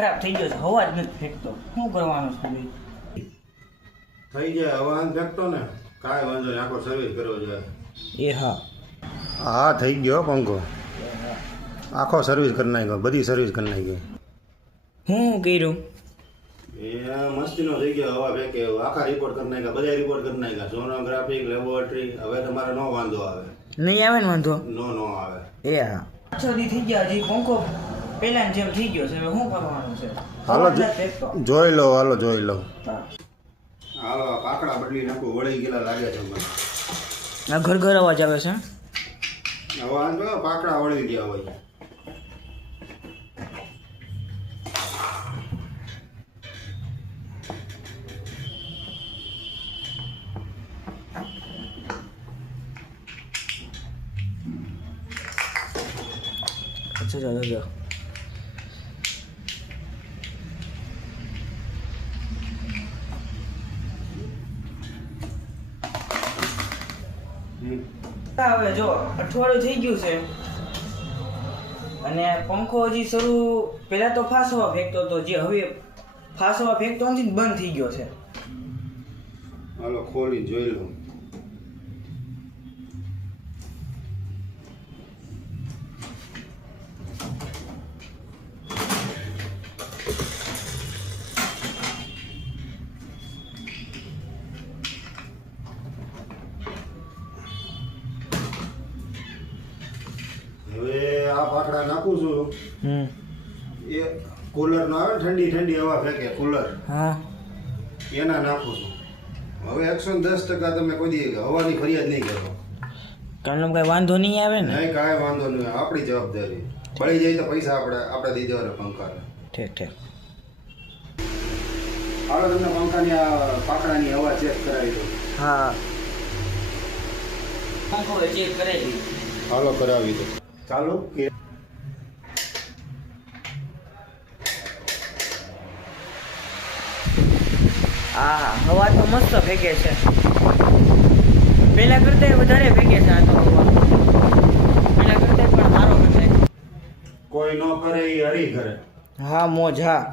ખરાબ થઈ ગયો છે, હવા જ નથી ફેંકતો. શું કરવાનું છે ભાઈ? થઈ જાય હવા ફેંકતો ને કાંઈ વાંધો નહીં, આખો સર્વિસ કરવો જોઈએ. એ હા. હા થઈ ગયો પંખો, આખો સર્વિસ કરી નાખ્યો, બધી સર્વિસ કરી નાખી. હું કર્યું? એ મસ્તીનો થઈ ગયો, હવા ફેંકે આખા રિપોર્ટ કરી નાખ્યા, બધા રિપોર્ટ કરી નાખ્યા, સોનોગ્રાફી, લેબોરેટરી. હવે તમારે નો વાંધો આવે. નહીં આવે ને વાંધો? નો આવે. એ હા. 6 દી થઈ ગયા, હજી પંખો પહેલાની જેમ થઈ ગયો છે. હવે શું કરવાનું છે? હાલો હવા જ નથી ફેંકતો. જોઈ લો, હાલો જોઈ લો. હા. હાલો કાકડા બદલી નાખું, વળી ગયેલા લાગે છે મને. આ ઘર અવાજ આવે છે. હવા પાકડા વળી ગયા હોય. અચ્છા ચાલો. હવે જો અઠવાડિયું થઈ ગયું છે અને પંખો હજી શરૂ પહેલા તો ફાસ હવા ફેંકતો હતો, જે હવે ફાસ હવા ફેંકતો નથી ને બંધ થઈ ગયો છે. હાલો ખોલી જોઈ લો. હવે આ પાકડા નાખું છું. એ કુલર નો આવે ઠંડી હવા ફેંકે કુલર, હા એના નાખું છું. હવે 110% તમે કોઈ દી હવાની ફરિયાદ નહીં કરો. કારણ કઈ વાંધો નહીં આવે ને? નહીં કાંઈ વાંધો નહીં, આપણી જવાબદારી. પડી જાય તો પૈસા આપણે દઈ દેવાના પંખાને. ઠીક. હાલો તમને પંખાની આ પાકડાની હવા ચેક કરાવી દો. હા પંખો ચેક કરાવી. હાલો કરાવી દો. ચાલો કે હા હવા તો મસ્ત ફેંકે છે, પહેલા કરતા વધારે ફેંકે છે. આ તો હવા પહેલા કરતા પણ સારો ફેંકે. કોઈ ન કરે એ હરી કરે. હા મોજ. હા